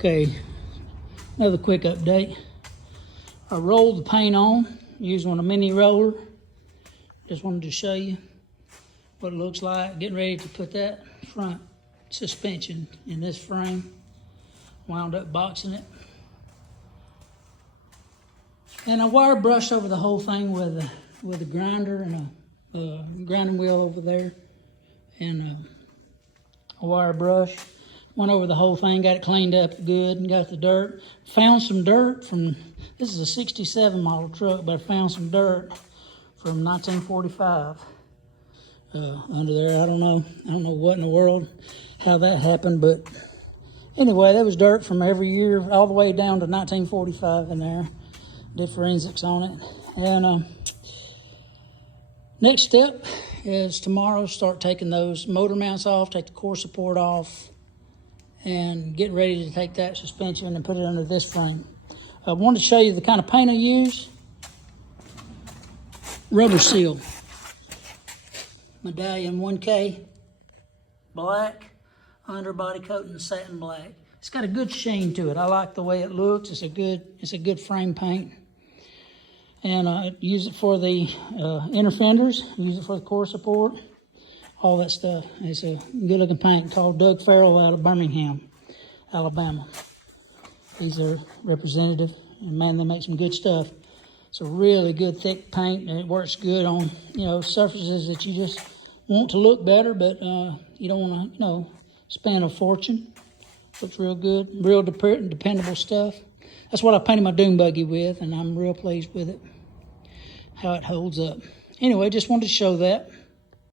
Okay, another quick update. I rolled the paint on using a mini roller. Just wanted to show you what it looks like. Getting ready to put that front suspension in this frame. Wound up boxing it. And I wire brushed over the whole thing with a grinder and a grinding wheel over there. And a wire brush. Went over the whole thing, got it cleaned up good and got the dirt. Found some dirt from, this is a 67 model truck, but I found some dirt from 1945 under there. I don't know what in the world, how that happened, but anyway, there was dirt from every year all the way down to 1945 in there. Did forensics on it. And next step is tomorrow start taking those motor mounts off, take the core support off, and get ready to take that suspension and put it under this frame. I wanted to show you the kind of paint I use. Rubber seal. Medallion 1K, black, underbody coating satin black. It's got a good sheen to it. I like the way it looks. It's a good frame paint. And I use it for the inner fenders, use it for the core support, all that stuff. It's a good looking paint called Doug Farrell out of Birmingham, Alabama. He's a representative, and man, they make some good stuff. It's a really good thick paint, and it works good on, surfaces that you just want to look better, but you don't want to, spend a fortune. Looks real good, real dependable stuff. That's what I painted my dune buggy with, and I'm real pleased with it, how it holds up. Anyway, just wanted to show that.